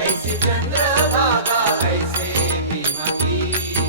ऐसी चंद्रभागा ऐसे भीमा की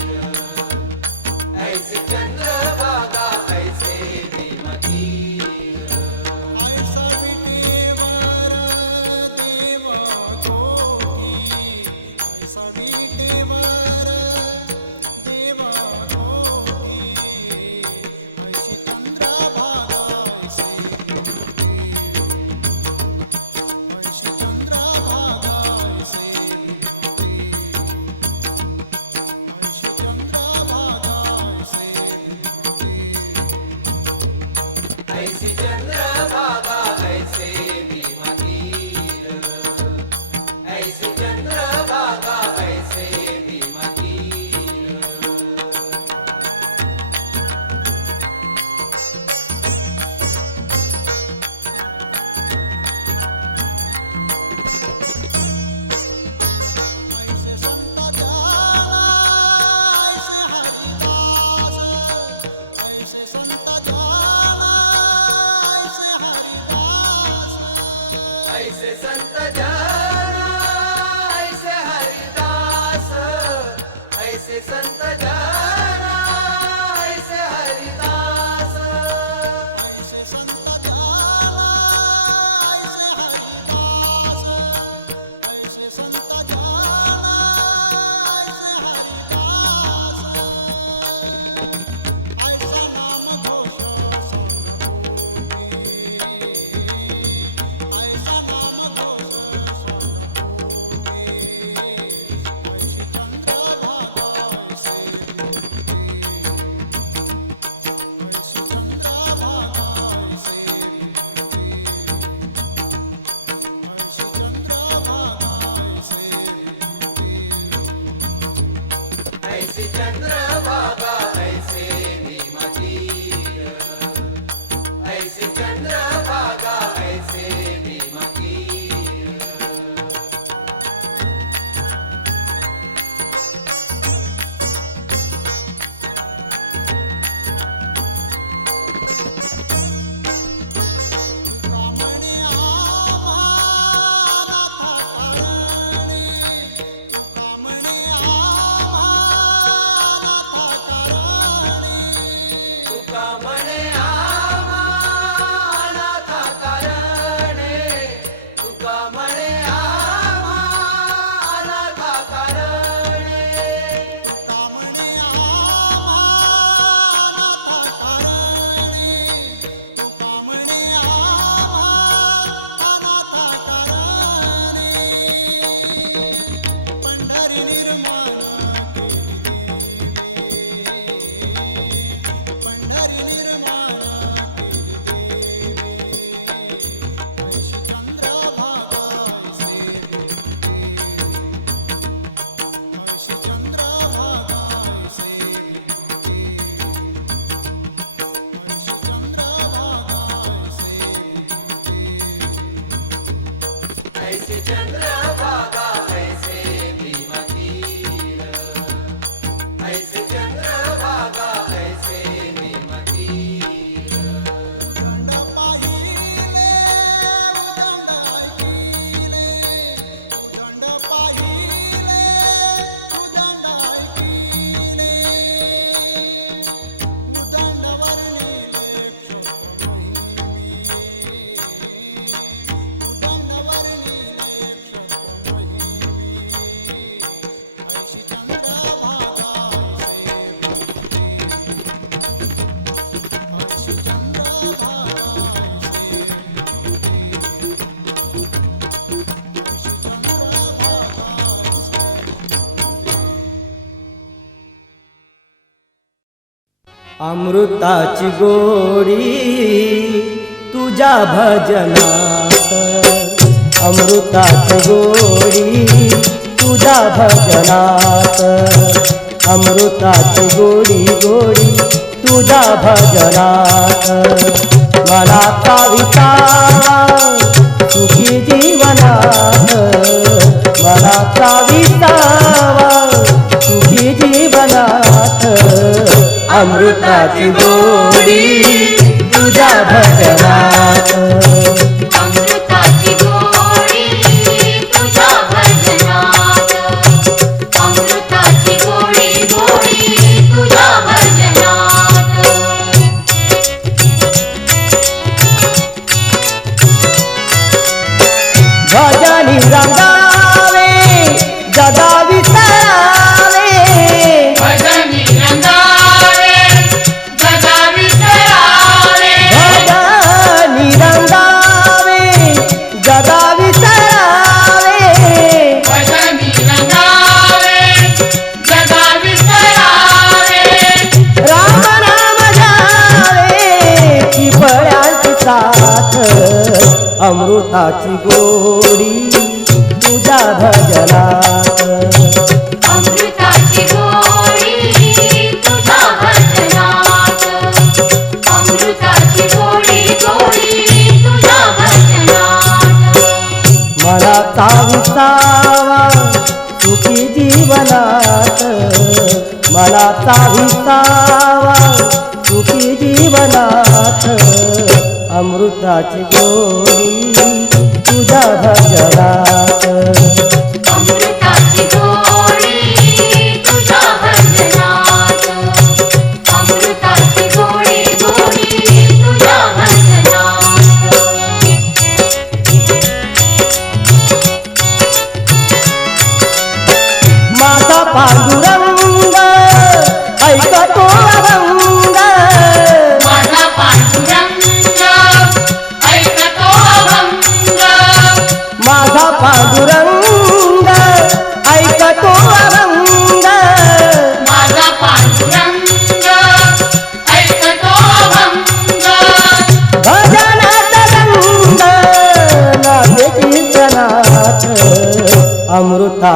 ऐसे चंद्रभागा ऐसे नीमकीर, ऐसे चंद्रभागा ऐसे नीमकीर। ऐसे चंद्रभागा ऐसे नीमकीर, ऐसे चंद्रभागा ऐसे नीमकीर। उदंड पाहिले उदंड पाहिले उदंड ऐकिले उदंड वर्णिले अमृताची गोडी तुझ्या भजनात, अमृताची गोडी तुझ्या भजनात, अमृताची गोडी गोडी तुझ्या भजनात। मनाचा विसावा सुखी जीवनात, मनाचा विसावा सुखी जीवनात। अमृताची गोडी तुझ्या भजनात, अमृताची गोडी तुझ्या भजनात, अमृताची गोडी गोडी तुझ्या भजनात। भजनी रंगावे जगा विसरावे, भजनी रंगावे जगा विसरावे, भजनी रंगावे जगा विसरावे। भजनी रंगावे जगा विसरावे, राम नाम जावे की फळ्यांची साथ। अमृताची गोडी तुझ्या भजनात, अमृताची गोडी तुझ्या भजनात, अमृताची गोडी गोडी तुझ्या भजनात। मनाचा विसावा सुखी जीवनात, मनाचा विसावा सुखी जीवनात। अमृताची गोडी तुझ्या भजनात, अमृताची गोडी तुझ्या भजनात,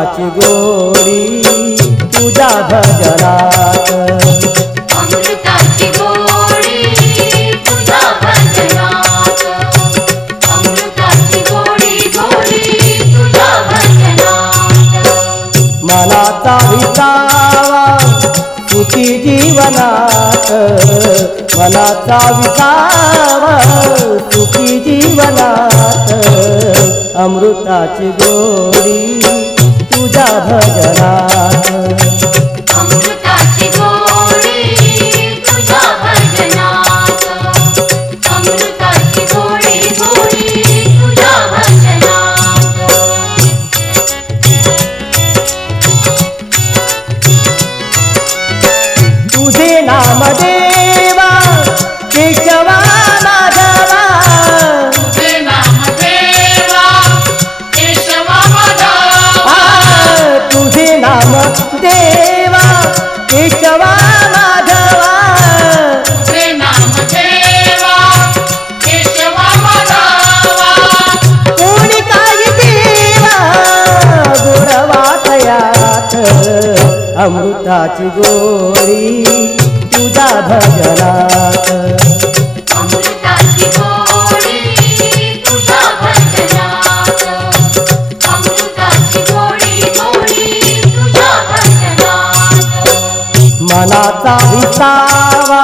अमृताची गोडी तुझ्या भजनात अमृताची गोडी तुझ्या भजनात अमृताची गोडी गोडी तुझ्या भजनात मनाचा विसावा सुखी जीवनात मनाचा विसावा सुखी जीवनात अमृताची गोडी तुझ्या भजनात अमृताची गोडी तुझ्या भजनात अमृताची गोडी गोडी तुझ्या भजनात तुझे नाम देवा केशवा माधवा तुझे नाम देवा केशवा माधवा तुझे नाम देवा केशवा माधवा तुझे नाम देवा केशवा माधवा कोणी काही देवा गोरवातयात अमृताची गोडी तुझ्या भजनात अमृताची गोडी तुझ्या भजनात अमृताची गोडी गोडी तुझ्या भजनात मनाचा विसावा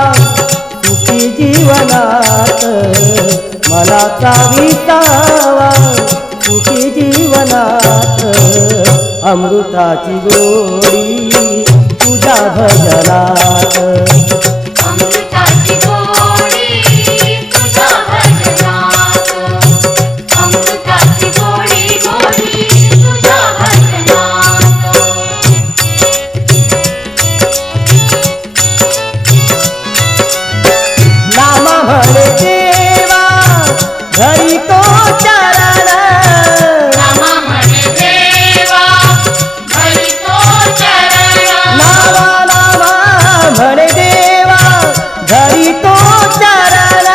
सुखी जीवनात मनाचा विसावा सुखी जीवनात अमृताची गोडी तुझ्या भजनात अमृताची गोडी तुझ्या भजनात अमृताची गोडी गोडी तुझ्या भजनात नाम म्हणे देवा घरी तो चरण नामा म्हणे देवा घरी तो चरण नावा नावा म्हणे देवा घरी तो चरण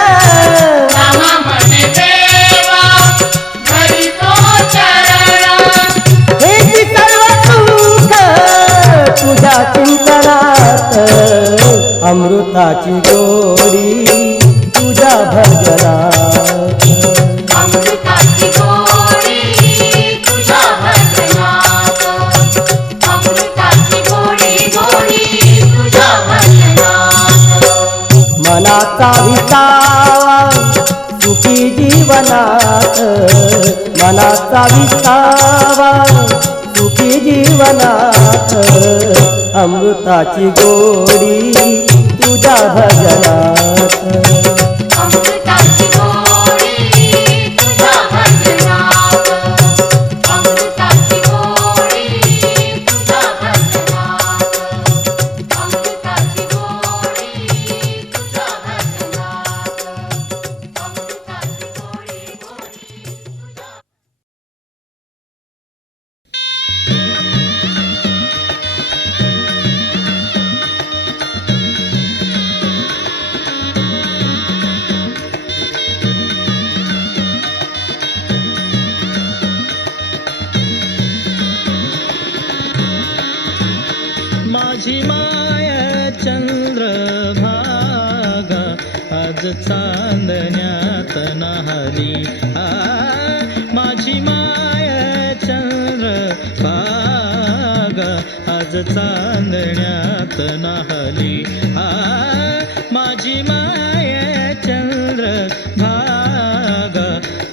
नामा म्हणे देवा घरी तो चरण हेची सर्व सुख तुझ्या चिंतनात अमृताची गोडी तुझ्या भजनात अमृताची गोडी तुझ्या भजनात अमृताची गोडी गोडी तुझ्या भजनात मनाचा विसावा सुखी जीवनात मनाचा विसावा सुखी जीवनात अमृताची गोडी तुझ्या भजनात अमृताची गोडी तुझ्या भजनात अमृताची गोडी तुझ्या भजनात अमृताची गोडी तुझ्या भजनात अमृताची गोडी गोडी तुझ्या माझी माया चंद्रभागा आज चांदण्यात नाहली माझी माया चंद्रभागा आज चांदण्यात नाहली माझी माया चंद्रभागा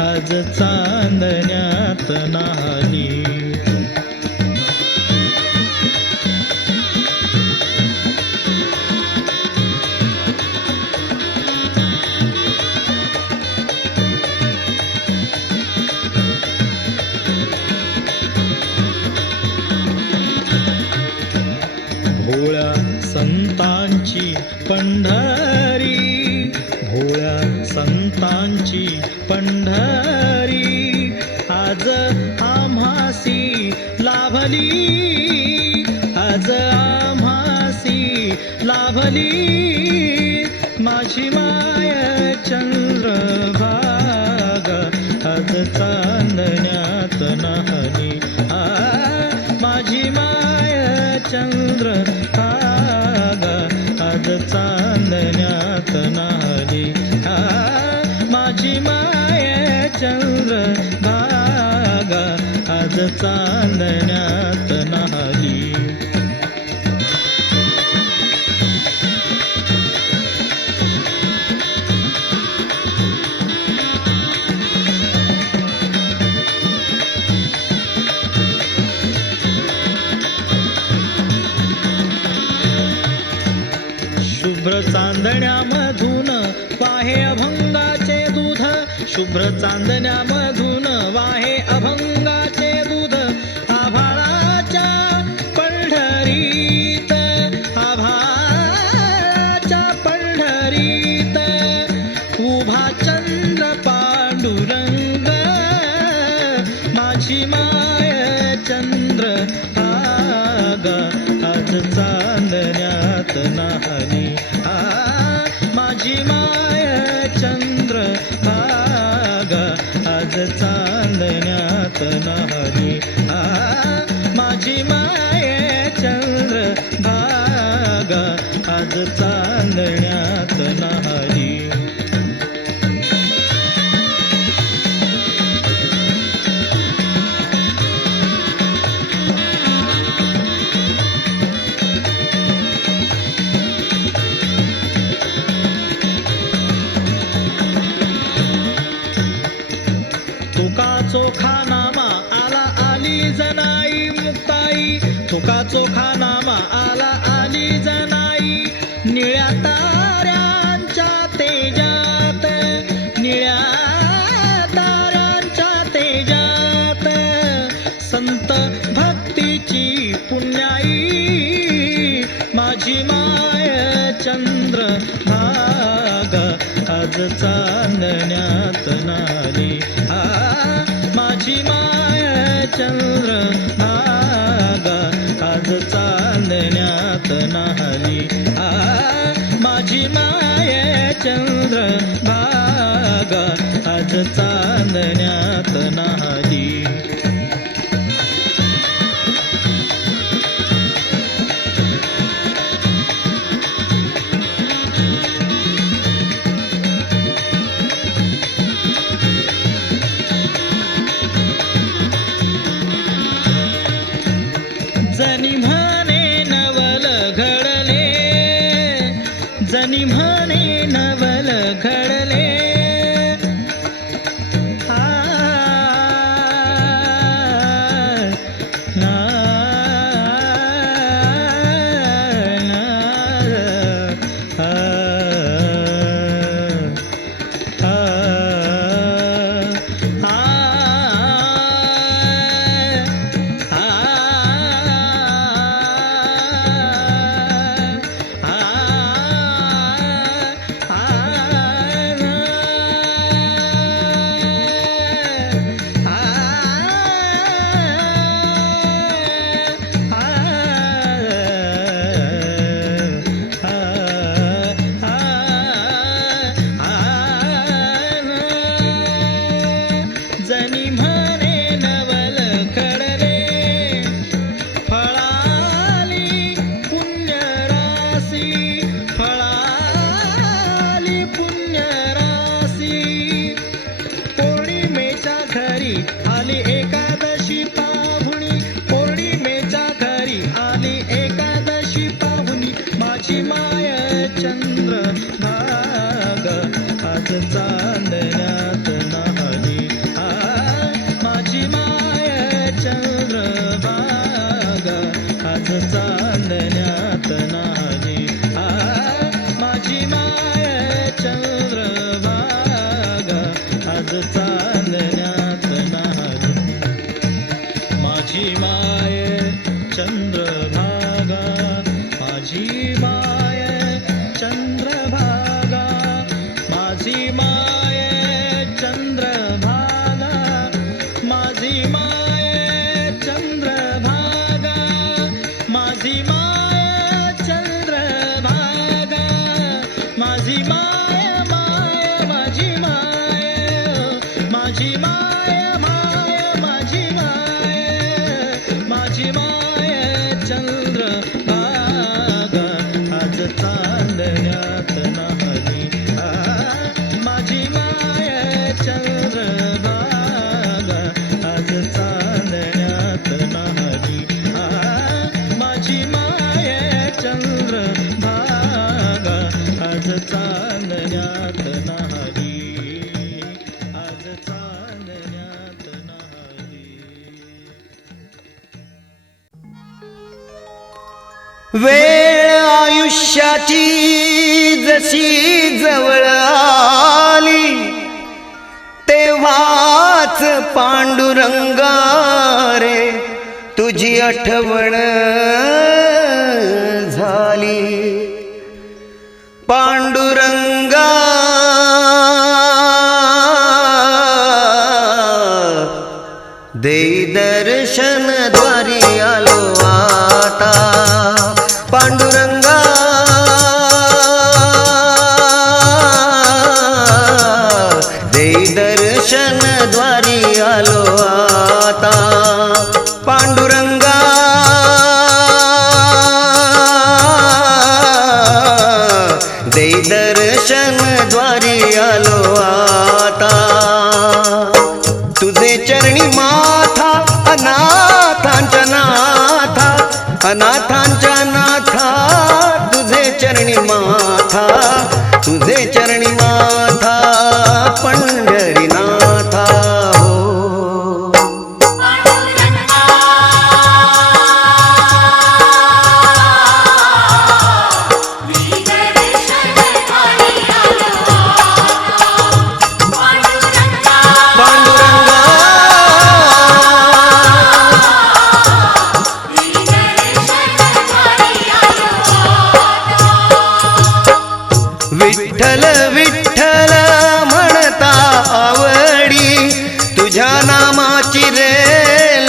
आज चांदण्यात नाहली भोळ्या संतांची पंढरी भोळ्या संतांची पंढरी आज आम्हासी लाभली आज आम्हासी लाभली माझी माया चंद्रभागा आज चांदण्यात नाहली चांदण्यात न्हाली. शुभ्र चांदण्यामधून वाहे अभंगाचे दूध, शुभ्र चांदण्यामधून वाहे अभंगाचे दूध. आभाळाच्या पंढरीत, आभाळाच्या पंढरीत उभा चंद्र पांडुरंग. माझी माय चंद्रभागा आज चांदण्यात न्हाली. माझी माय चंद्रभागा आज चांदण्यात न्हाली. माझी माय चंद्रभागा आज चांदण्यात न्हाली. तुका चोखा नामा आला आली जनाई मुक्ताई. तुका चोखा नामा आला आली जनाई. निळ्या ताऱ्यांच्या तेजात, निळ्या ताऱ्यांच्या तेजात संत भक्तीची पुण्याई. माझी माय चंद्रभागा आज चांदण्यात न्हाली. माझी माय चंद्रभागा आज चांदण्यात न्हाली. माझी माय चंद्रभागा आज चांदण्यात न्हाली. जनी म्हणे नवल घडले, जनी म्हणे नवल घडले. आ, आ, आ, जनी म्हणे नवल घडले. फळाली पुण्यराशी, फळाली पुण्यराशी. पौर्णिमेच्या घरी आली एकादशी पाहुणी, पौर्णिमेच्या घरी आली एकादशी पाहुणी. माझी माय चंद्रभागा आज चांदण्यात न्हाली. माझी माय चंद्रभागा आज चांदण्यात न्हाली. माझी माय चंद्रभागा आज चांदण्यात न्हाली. माझी माय चंद्रभागा, माझी माय चांदण्यात न्हाली, आज चांदण्यात न्हाली. वेळ आयुष्याची जशी जवळ आली, तेव्हाच पांडुरंगा रे तुझी आठवण झाली. पांडुरंगा देई दर्शन द्वारी आलो आता. पांडुरंगा देई दर्शन द्वारी आलो आता. पांडुरंगा देई दर्शन द्वारी आलो आता. तुझे चरणी माथा अनाथांच्या नाथा, अनाथांच्या नाथा तुझे चरणी माथा, तुझे चरणी माथा पंढरीनाथा. हो पांडुरंगा विठ्ठल विठ्ठल म्हणता आवडी, तुझ्या नामाची रे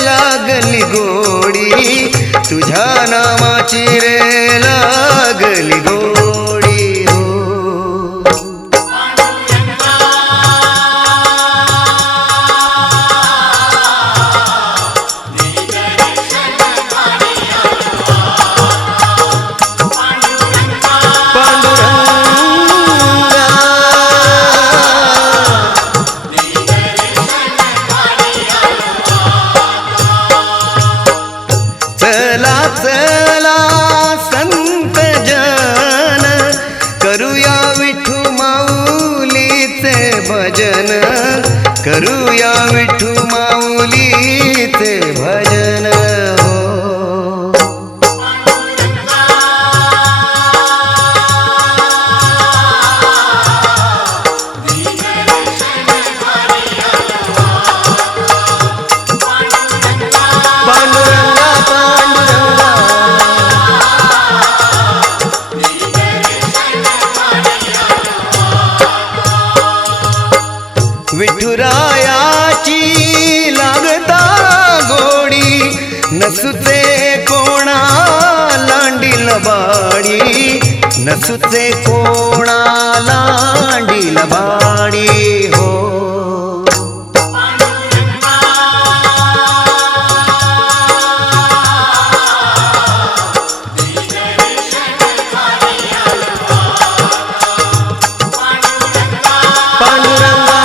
लागली गोडी, तुझ्या नामाची रे लागली गोडी. हो चला चला संत जन, करूया विठू माऊलीचे भजन, करूया विठू माऊलीचे भजन. हो पांडुरंगा पांडुरंगा विठुरायाची लागता गोडी, नसुचे कोणा लांडील बाडी, नसुचे कोणा लांडील बाडी. हो पांडुरंगा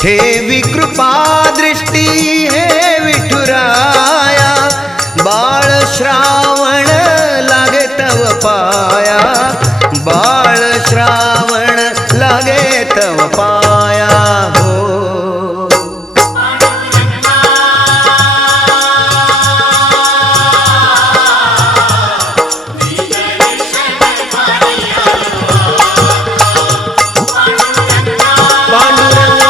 ठेवी कृपा दृष्टी हे विठुराया, बाळ श्रावण लागे तव पाया, बाळ श्रावण लागे तव पाया. हो पांडुरंगा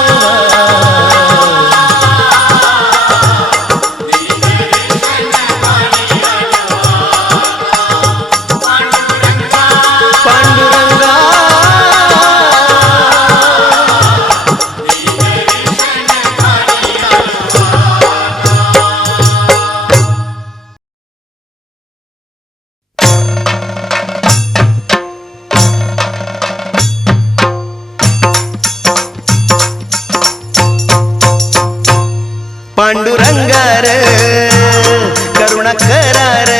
पांडुरंगार करुणा करार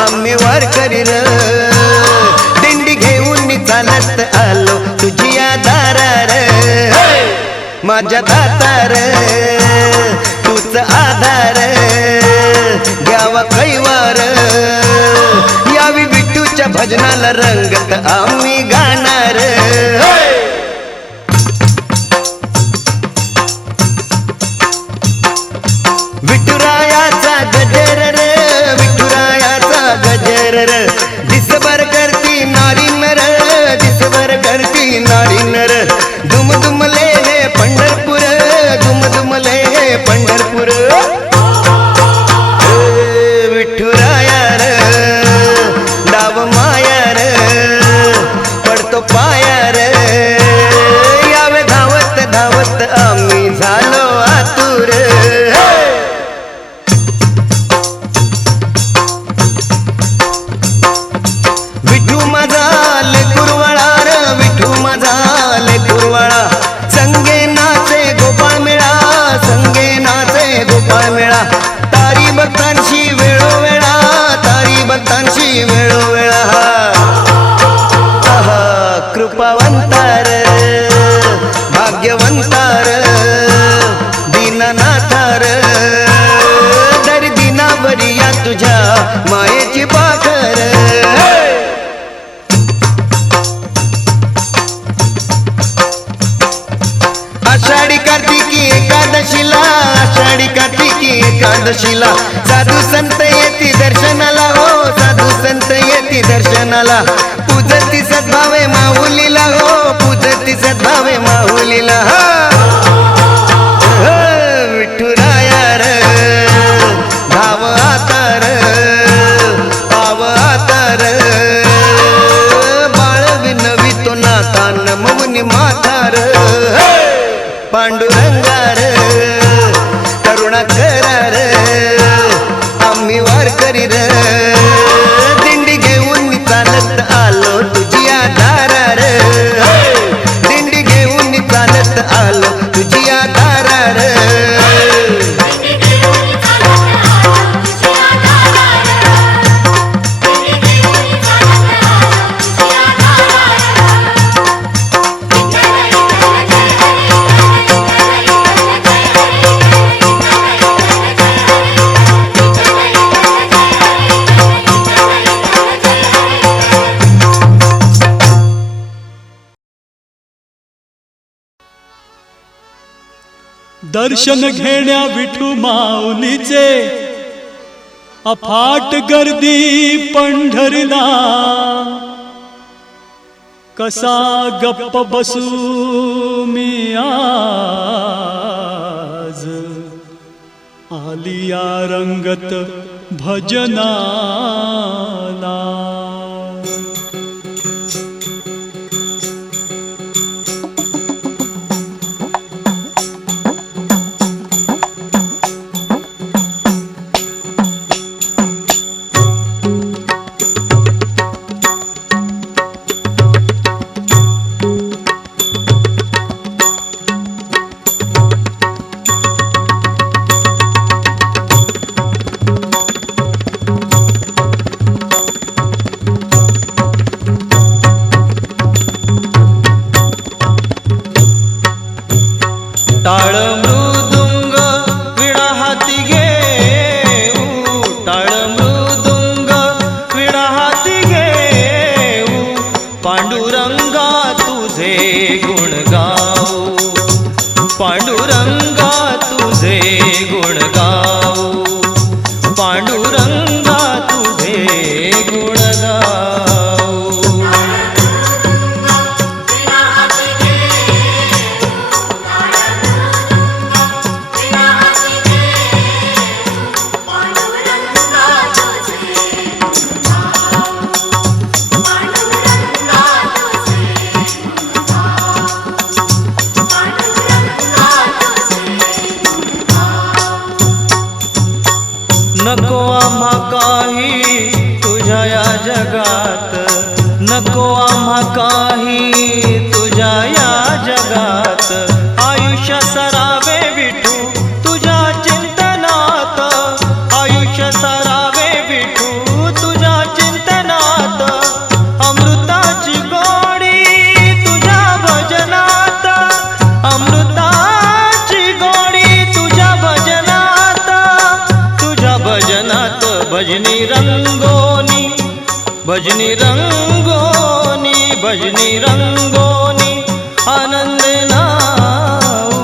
आम्ही वारकरी र दिंडी घेऊन चालत आलो तुझी दारार माझ्या दातार तूच आधार घ्यावा कैवार यावी विठूच्या भजनाला रंगत आम्ही गाणार विठुरायाचा गजर रे विठुरायाचा गजर रे दिसभर करती नारी नर दिसभर करती नारी नर दुम दुमले हे पंढरपूर दुम दुमले हे पंढरपूर विठुराया रे डाव माया रे पडतो पाया रे यावे धावत धावत आम्ही झालो आतुर विठू माझा लेकुरवाळा रे विठू माझा लेकुरवाळा संगे नाचे गोपाळ मेळा संगे नाचे गोपाळ मेळा तारी भक्तांशी वेळोवेळा तारी भक्तांशी वेळोवेळा आहा कृपावंतार भाग्यवंतार दीननाथार दर दिनावरी या तुझ्या मायेची पाखर आषाढी कार्तिकी एकादशीला आषाढी कार्तिकी एकादशीला साधू संत येती दर्शनाला हो साधू संत येती दर्शनाला पूजती सद्भावे माऊलीला हो पूजती सद्भावे माऊलीला विठुराया रे धाव आतार पाव आतार बाळ विनवी तो नाता नमवनी मातार पांडुरंगार करुणाकरार आम्ही वारकरी र दिंडी घेऊन चालत आलो तुझी दारार दिंडी घेऊन चालत आलो तुझी दारार दर्शन घेण्या विठू माऊलीचे अफाट गर्दी पंढरीला कसा गप्प बसू मी आज आलिया रंगत भजनाला टाळ मृदुंग विणा हाती घेऊ टाळ मृदुंग विणा हाती घेऊ पांडुरंगा तुझे गुण गाऊ पांडुरंगा तुझे गुण गाऊ पांडुरंगा तुझे गुण गाऊ पांडुरंगा तुझे भजनी रंगोनी भजनी रंगोनी भजनी रंगोनी आनंद नाऊ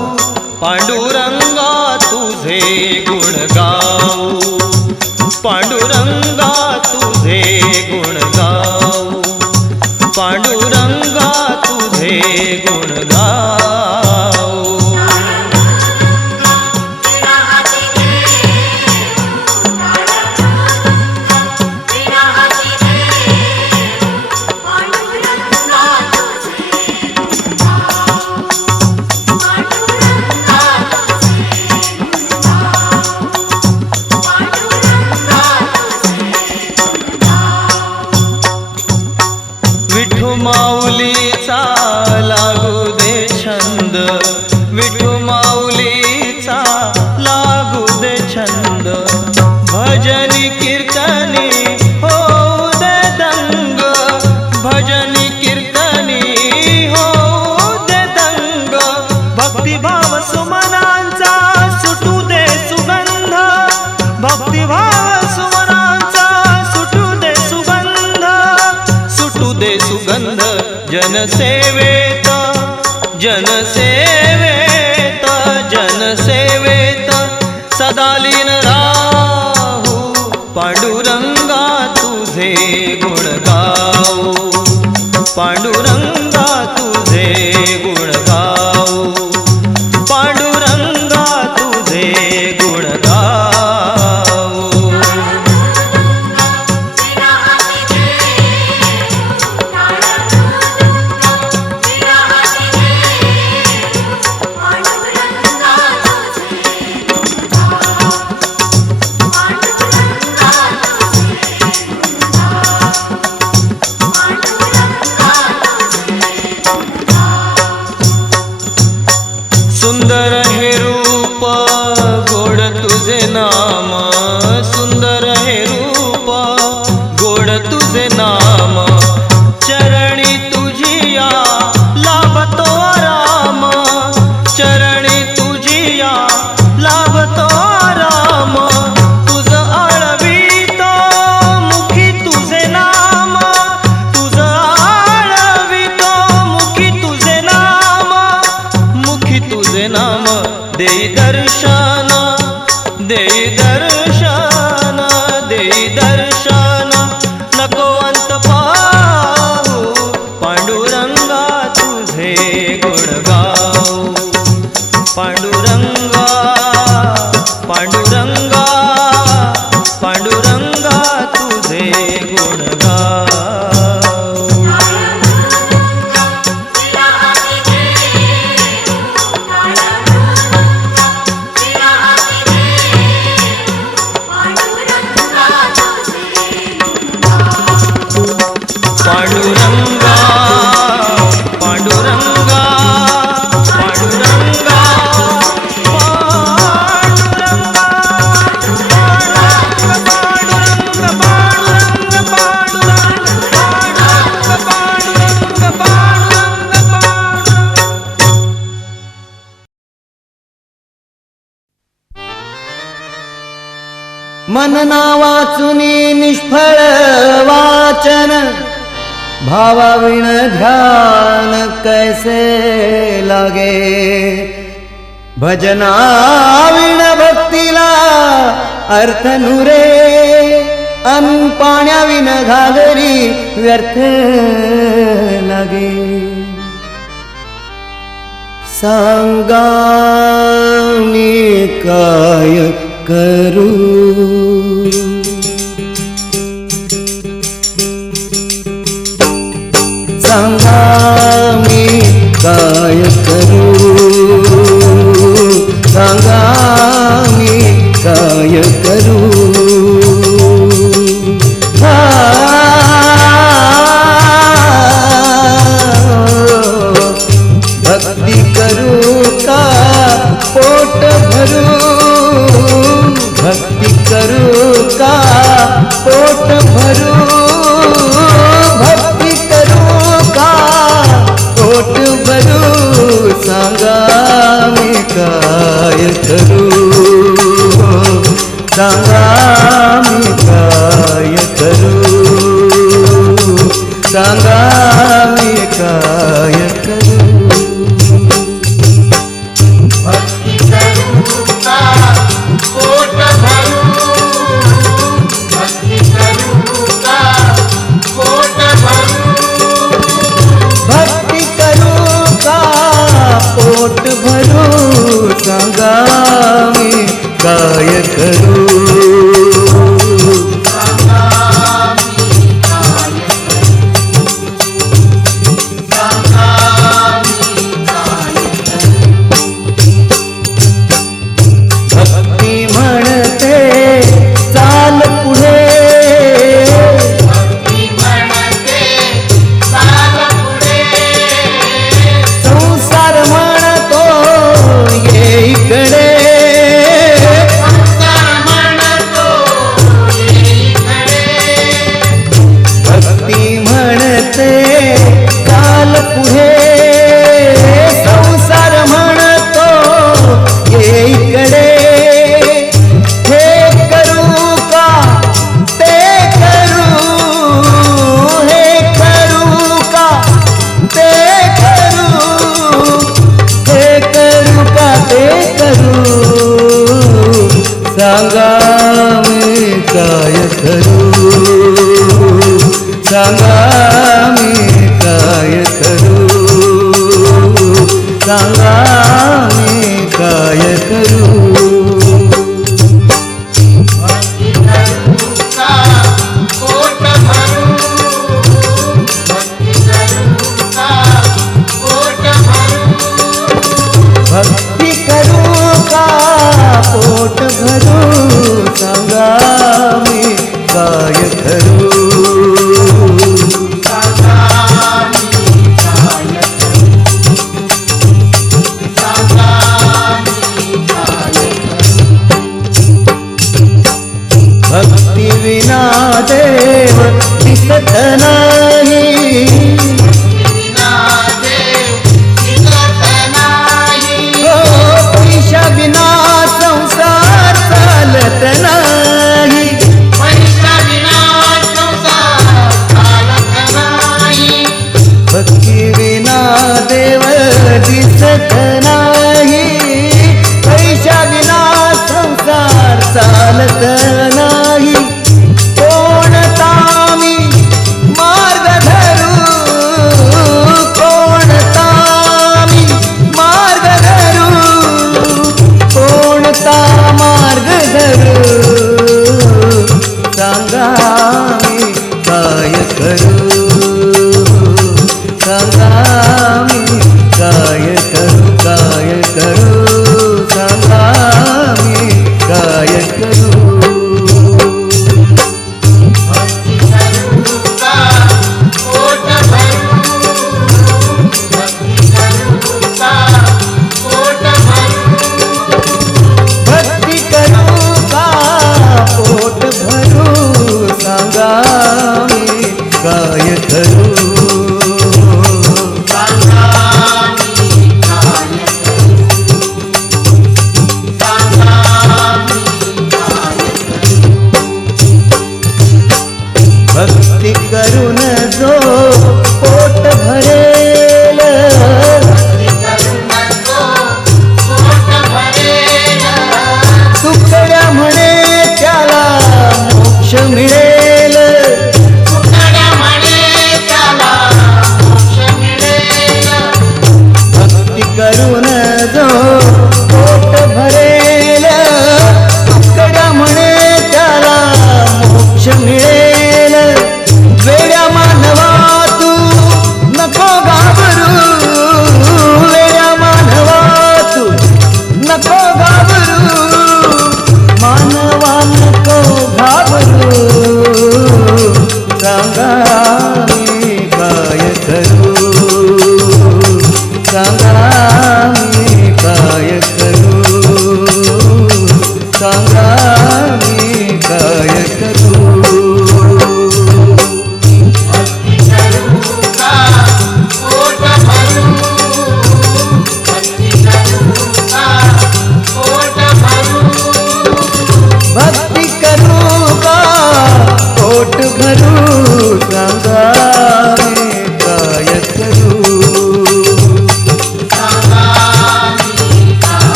पांडुरंगा तुझे गुण गाऊ पांडुरंगा तुझे गुण गाऊ पांडुरंगा तुझे गुण गाऊ विठू माऊलीचा लागू दे छंद विठू माऊलीचा लागू दे छंद भजनी कीर्तनी होऊ दे दंग भजनी कीर्तनी होऊ दे दंग भक्तिभाव सुमनांचा सुटू दे सुगंध भक्तिभाव सुमनांचा सुटू दे सुगंध सुटू दे सुगंध जनसेवेत जनसेवेत जनसेवेत सदा लीन राहू पांडुरंगा तुझे गुण गाऊ पांडुरंगा तुझे गुण गाऊ पांडुरंगा तुझे गुण गाऊ सुंदर हे रूप गोड तुझे नाम सुंदर हे रूप गोड तुझे नाम चरणी तुझिया लाभतो राम चरणी तुझिया लाभतो राम तुझ आळवितो मुखी तुझे नाम तुझ आळवितो मुखी तुझे नाम मुखी तुझे नाम देई दर्शन देई दर्शन देई दर्शन नको अंत पाहू पांडुरंगा तुझे गुण गाऊ पांडुरंगा पांडुरंगा पांडुरंगा तुझे गुण गाऊ पांडुरंगा पांडुरंगा पांडुरंगा मन ना वाचुनी निष्फळ वाचन भावाविण ध्यान कैसे लागे भजनाविण भक्तीला अर्थ नुरे अन पाण्याविण घागरी व्यर्थ लागे सांगा मी काय करू सांगा मी काय करू सांगा मी काय करू भक्ती करू का पोट भरू भक्ती करू का पोट भरू भक्ती करू का पोट भरू सांगा मी काय करू सांगा मी काय करू सांगा मी काय करू भक्ती करू का पोट भरू भक्ती करू का पोट भरू भक्ती करू का पोट भरू सांगा मी काय करू भक्ती म्हणते चाल पुढे भक्ती म्हणते चाल पुढे संसार म्हणतो ये इकडे संसार म्हणतो इकडे भक्ती म्हणते चाल पुढे संसार म्हणतो ये इकडे हे करू का ते करू हे करू का ते करू हे करू का ते करू सांगा मी काय करू सांगा मी काय करू सांगा मी काय करू भक्ती करू का पोट भरू भक्ती करू का पोट भरू भक्ती करू का पोट भरू सांगा मी काय करू सांगा मी काय करू सांगा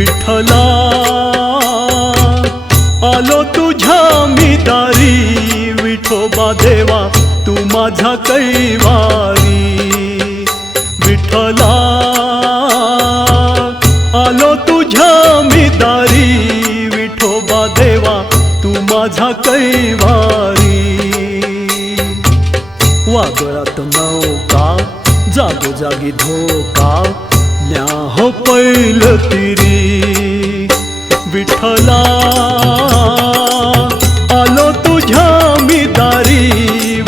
विठ्ठला आलो तुझ्या मी दारी, विठोबा देवा तू माझा कैवारी. विठ्ठला आलो तुझ्या मी दारी, विठोबा देवा तू माझा कैवारी. वादळात नौका जागोजागी धोका, न्या हो पैल तिरी. विठ्ठला आलो तुझ्या मी दारी,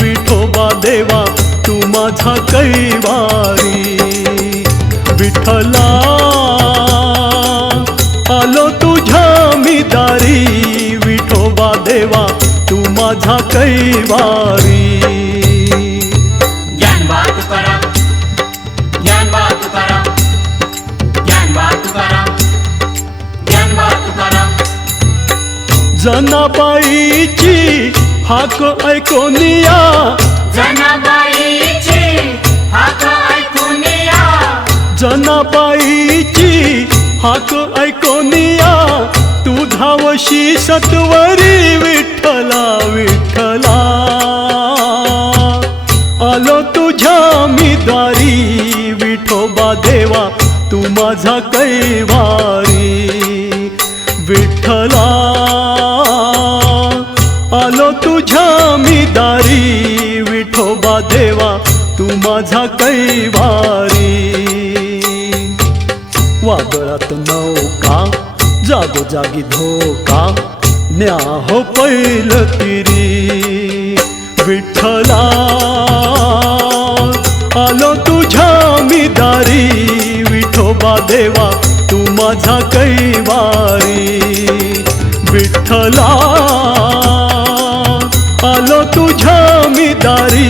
विठोबा देवा तू माझा कैवारी. विठ्ठला आलो तुझ्या मी दारी, विठोबा देवा तू माझा कैवारी. ज्ञानबा तुकाराम, ज्ञानबा तुकाराम, ज्ञानबा तुकाराम, ज्ञानबा तुकाराम. जनाबाईची हाक ऐकोनिया, जनाबाईची हाक ऐकून या, जनाबाईची हाक ऐकोनिया, तू धावशी सत्वरी. विठ्ठला विठ्ठला आलो तुझ्या मी दारी, विठोबा देवा तू माझा कैवारी. विठ्ठला आलो तुझ्या मी दारी, विठोबा देवा तू माझा कैवारी. वादळात नौका जागोजागी धोका, न्या हो पैल तिरी. विठ्ठला आलो तुझ्या मी दारी, विठोबा देवा तू माझा कैवारी. विठ्ठला आलो तुझ्या मी दारी,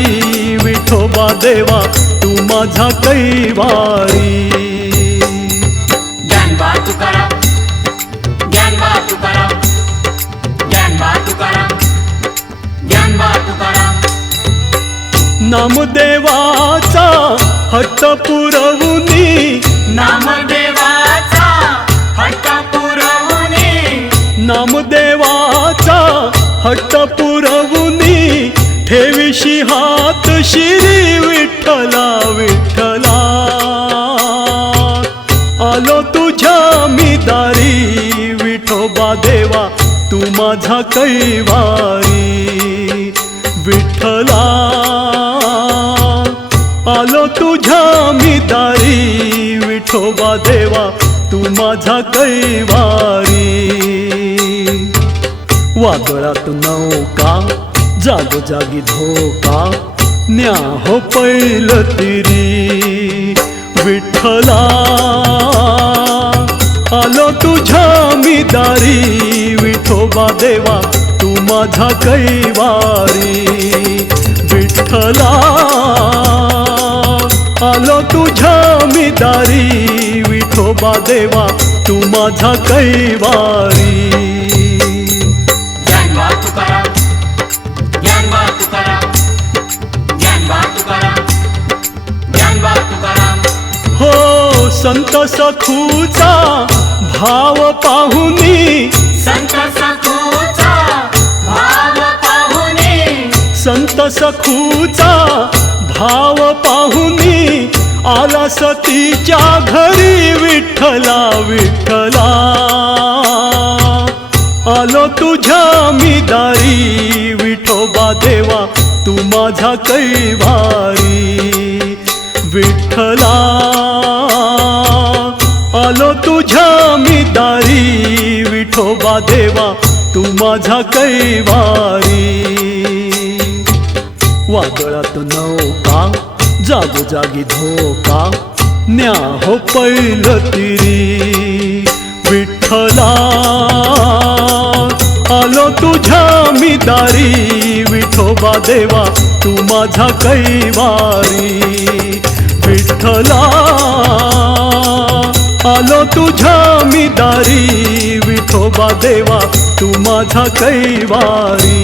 विठोबा देवा तू माझा कैवारी. ज्ञानबा तुकाराम, ज्ञानबा तुकाराम, ज्ञानबा तुकाराम, ज्ञानबा तुकाराम. नामदेवाचा हट्ट पुरवुनी, नामदेवाचा हट्ट पुरवुनी, नामदेवाचा हट्ट पुरवुनी, ठेविशी हात शिरी. विठ्ठला विठ्ठला आलो तुझ्या मी दारी, विठोबा देवा तू माझा कैवारी. विठ्ठला आलो तुझ्या मी दारी, विठोबा देवा तू माझा कैवारी. वादळात नौका जागोजागी धोका, न्या हो पैल तिरी. विठ्ठला आलो तुझ्या मी दारी, विठोबा देवा तू माझा कैवारी. विठ्ठला आलो तुझ्या मी दारी, विठोबा देवा तू माझा कैवारी. ज्ञानबा तुकाराम, ज्ञानबा तुकाराम, ज्ञानबा तुकाराम, ज्ञानबा तुकाराम. हो संत सखूचा भाव पाहुनी, संत सखूचा भाव पाहुनी, संत सखूचा भाव पाहुनी, आला सतीच्या घरी. विठ्ठला विठ्ठला आलो तुझ्या मी दारी, विठोबा देवा तू माझा कैवारी. विठ्ठला आलो तुझ्या मी दारी, विठोबा देवा तू माझा कैवारी. वादळात नौका जागोजागी धोका, न्या हो पैल तिरी. विठ्ठला आलो तुझ्या मी दारी, विठोबा देवा तू माझा कैवारी. विठ्ठला आलो तुझ्या मी दारी, विठोबा देवा तू माझा कैवारी.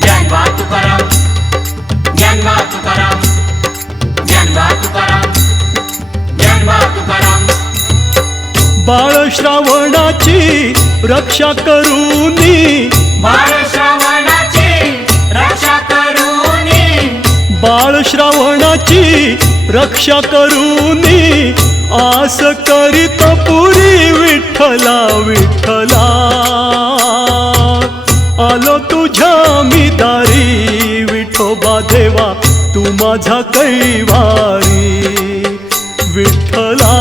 ज्ञानबा तुकाराम, ज्ञानबा तुकाराम, ज्ञानबा तुकाराम, ज्ञानबा तुकाराम. बाळ श्रावणाची रक्षा करूनी बाळ श्रावणाची रक्षा करूनी बाळ श्रावणाची रक्षा करूनी आस करीत पुरी विठ्ठला विठ्ठला आलो तुझ्या मी दारी विठोबा देवा तू माझा कैवारी विठ्ठला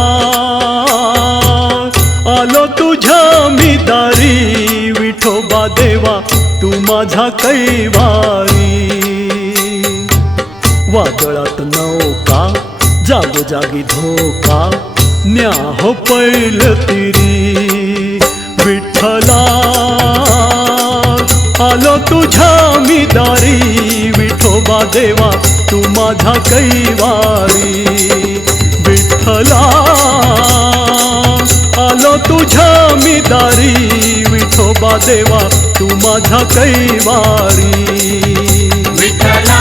आलो तुझ्या मी दारी विठोबा देवा तू माझा कैवारी वादळात नौका जागोजागी धोका न्या हो पैल तिरी विठ्ठला आलो तुझ्या मी दारी विठोबा देवा तू माझा कैवारी विठ्ठला आलो तुझ्या मी दारी विठोबा देवा तू माझा कैवारी विठ्ठला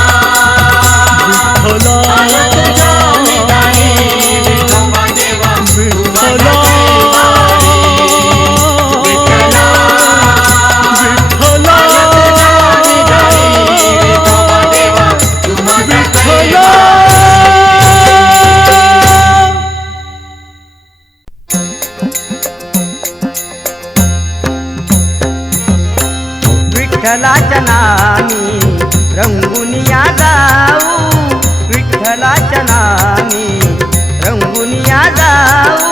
विठ्ठला आलो तुझ्या मी दारी विठोबा देवा तू माझा कैवारी विठ्ठला विठ्ठला आलो तुझ्या मी दारी विठोबा देवा तू माझा कैवारी विठ्ठलाच्या नामी रंगून या जाऊ विठ्ठलाच्या नामी रंगून या जाऊ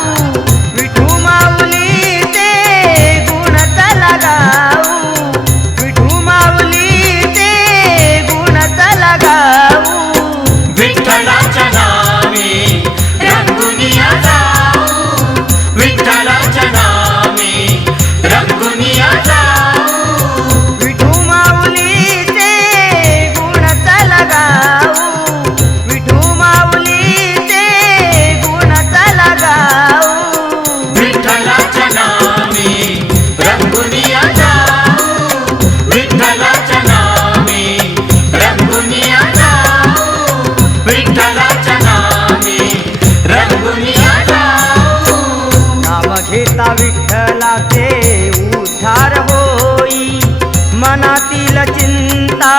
विठू माऊली ते गुण चला गाऊ विठू माऊली ते गुण चला गाऊ विठ्ठलाच्या नामे रंगुनिया जाऊ विठ्ठलाच्या नामे रंगुनिया जाऊ विठू माऊलीचे गुण चला गाऊ विठू माऊलीचे गुण चला गाऊ विठ्ठलाच्या नामे रंगुनिया जाऊ विठ्ठलाच्या नामे रंगुनिया जाऊ विठ्ठलाच्या नामे रंगुनिया जाऊ नाम घेता विठ्ठलाचे उद्धार होई मनातील चिंता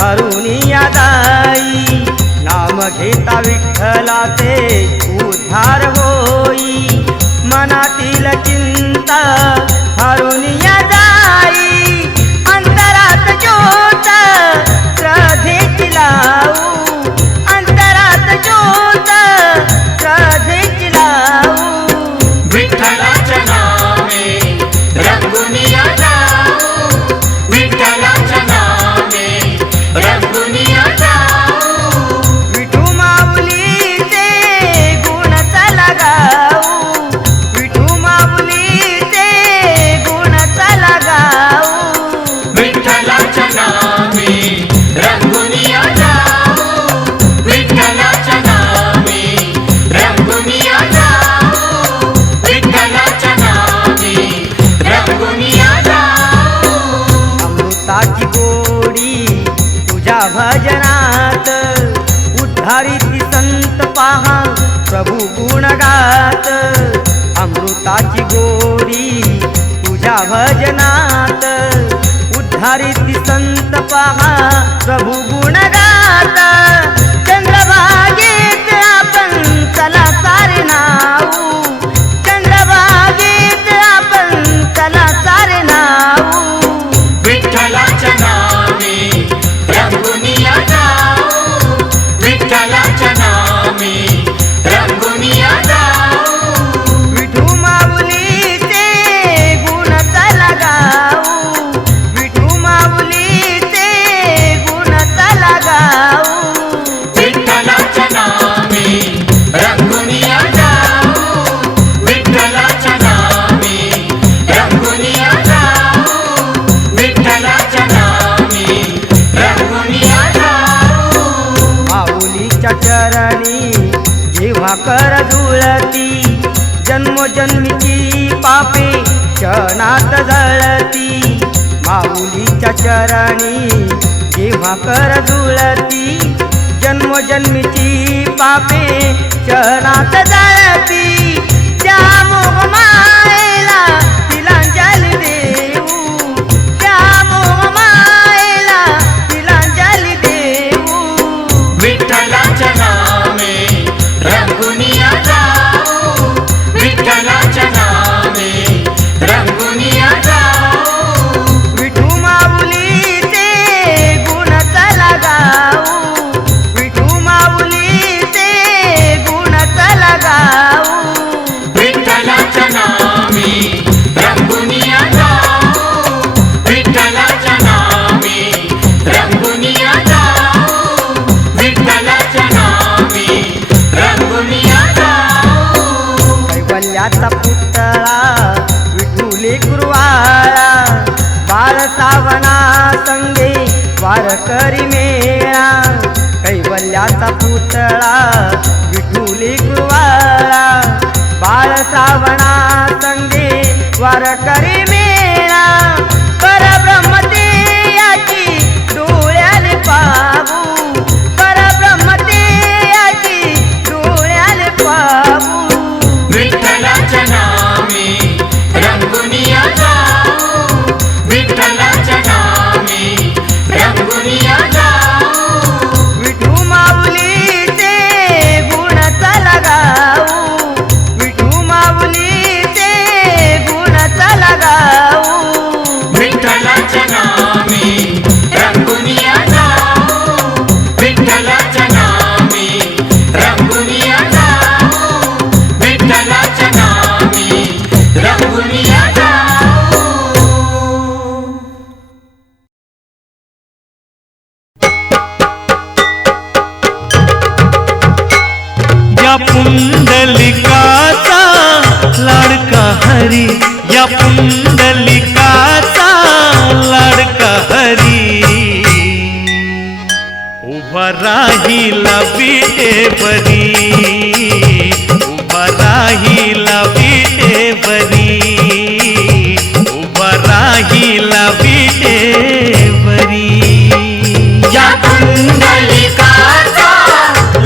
हरून या जाई नाम घेता विठ्ठलाचे उद्धार होई मनातील चिंता हरून या जाई अंतरात ज्योत श्रद्धेची लावू अंतरात ज्योत श्रद्धेची लावू विठ्ठलाच्या नामे रंगुनिया जाऊ विठ्ठलाच्या नामे रंगुनिया जाऊ विठू माऊलीचे गुण चला गाऊ विठू माऊलीचे गुण चला गाऊ विठ्ठलाच्या नामे रंगुनिया जाऊ विठ्ठलाच्या नामे रंगुनिया जाऊ विठ्ठलाच्या नामे रंगुनिया जाऊ अमृताची गोडी तुझ्या भजनात उद्धारिती संत पहा प्रभू गुण गात अमृताची गोडी तुझ्या भजनात उद्धारिती संत पहा प्रभू गुण गात चंद्रभागेत आपण चला सारे नाऊ चंद्रभागेत आपण चला सारे नाऊ विठ्ठलाच्या नामे रंगुनिया जाऊ विठ्ठलाच्या नामे रंगुनिया जाऊ विठू माऊलीचे गुण चला गाऊ विठू माऊलीचे गुण चला गाऊ विठ्ठलाच्या नामे रंगुनिया जाऊ विठ्ठलाच्या नामे रंगुनिया जाऊ विठ्ठलाच्या नामे रंगुनिया जाऊ माऊलीच्या चरणी जेव्हा कर जुळती जन्मोजन्मीची पापे क्षणात जळती माऊलीच्या चरणी जेव्हा कर जुळती जन्मोजन्मीची पापे क्षणात जळती त्या मोहमा पुतळा विठुली कुरवाळा बाळ सावना संगे वारकरी मेळा कैवल्याचा पुतळा विठुली कुरवाळा बाळ सावना संगे वारकरी मेळा परब्रह्मते याची डोळ्याने पाहू परब्रह्मते याची डोळ्याने पाहू विठ्ठलाच्या नामे रंगुनिया जाऊ विठ्ठलाच्या नामे रंगुनिया जाऊ विठू माऊलीचे गुण चला गाऊ विठू माऊलीचे गुण चला गाऊ विठ्ठलाच्या नामे रंगुनिया जाऊ विठ्ठलाच्या नामे रंगुनिया जाऊ विठ्ठलाच्या नामे रंगुनिया जाऊ या पुंडलिकाचा लाडका हरी या पुंडलिकाचा लाडका हरी उभा राहिला विटेवरी उभा राहिला विटेवरी उभा राहिला विटेवरी या पुंडलिकाचा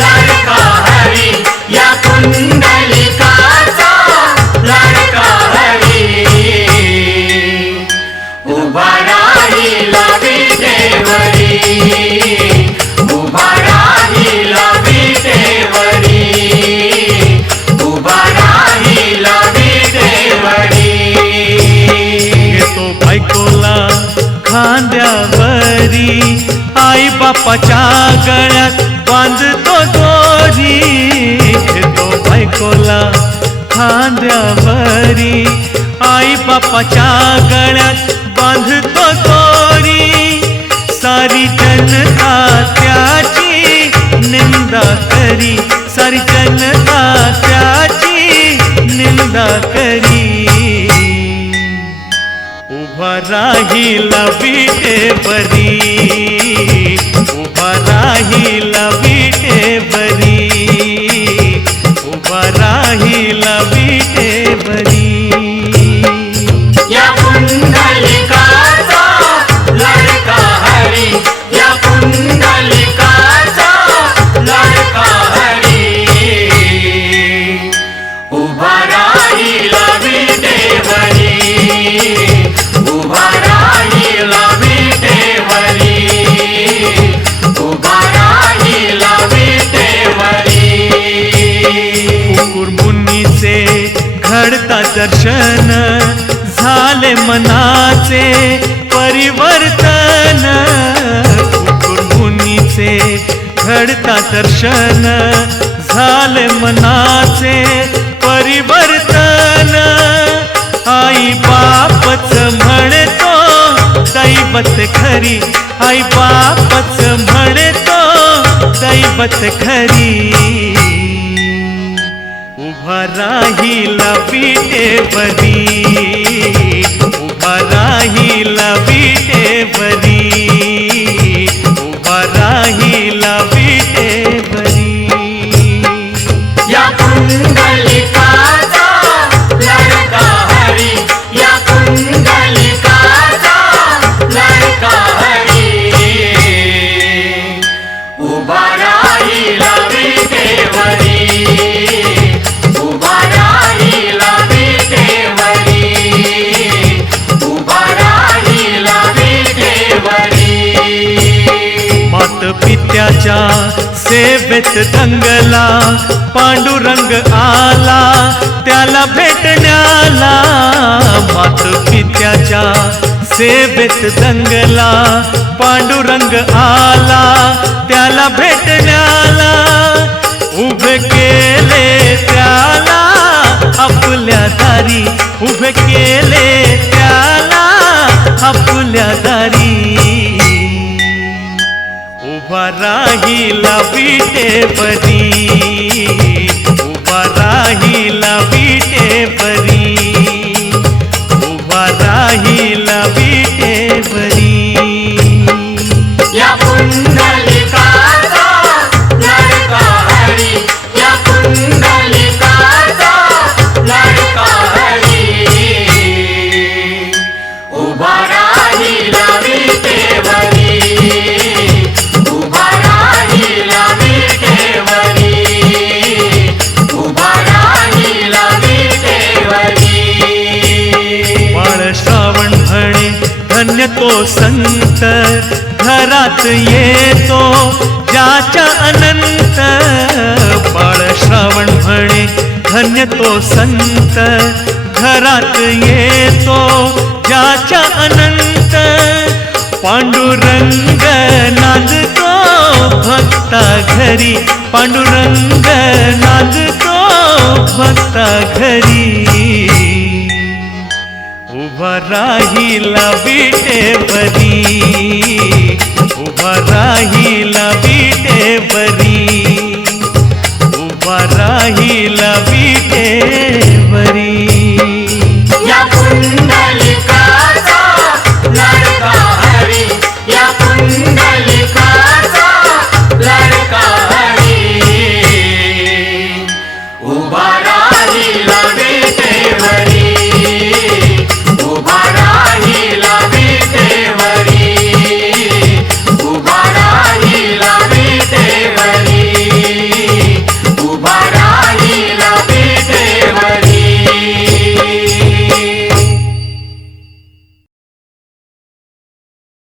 लाडका हरी या पुंडलिकाचा लाडका हरी उभा राहिला विटेवरी उभा राहिला विटेवरी उभा राहिला विटेवरी घेतो बायकोला खांद्यावरी आई बापाच्या गळ्यात बांधतो दोरी घेतो बायकोला खांद्यावरी आई बापाच्या गळ्यात बांधतो दोरी सारी जनता त्याची निंदा करी सारी जनता त्याची निंदा करी उभा राहिला विटेवरी उभा राहिला विटेवरी उभा राहिला विटेवरी या पुंडलिकाचा लाडका हरी या पुंडलिकाचा लाडका हरी उभा राहिला विटेवरी उभा राहिला विटेवरी उभा राहिला विटेवरी कुरमुनीचे घडता दर्शन झाले मनाचे परिवर्तन कुरमुनीचे घडता दर्शन झाले मनाचे परिवर्तन आई बापच म्हणतो दैवत खरी आई बापच म्हणतो दैवत खरी उभा राहिला विटेवरी उभा राहिला विटेवरी उभा राहिला विटेवरी या पुंडलिकाचा लाडका हरी या पुंडलिकाचा लाडका हरी उभा राहिला विटेवरी उभा राहिला विटेवरी उभा राहिला विटेवरी मात पित्याच्या सेवेत दंगला पांडुरंग आला त्याला भेटण्याला मात पित्याच्या सेवेत दंगला पांडुरंग आला त्याला भेटण्याला उभे केले त्याला आपल्या दारी उभे केले त्याला आपल्या दारी उभा राहिला विटेवरी उभा उभा राहिला विटेवरी, उभा राहिला विटेवरी. या पुंडलिकाचा लाडका हरी, या पुंडलिकाचा लाडका हरी. उभा राहिला विटेवरी, उभा राहिला विटेवरी, उभा राहिला विटेवरी. बाळ श्रावण म्हणे धन्य तो संत, घरात येतो ज्याच्या अनंत. बाळ श्रावण म्हणे धन्य तो संत, घरात येतो ज्याच्या अनंत. पांडुरंग नांदतो भक्ता घरी, पांडुरंग नांदतो भक्ता घरी. उभा राहिला विटेवरी, उभा राहिला विटेवरी, उभा राहिला विटेवरी.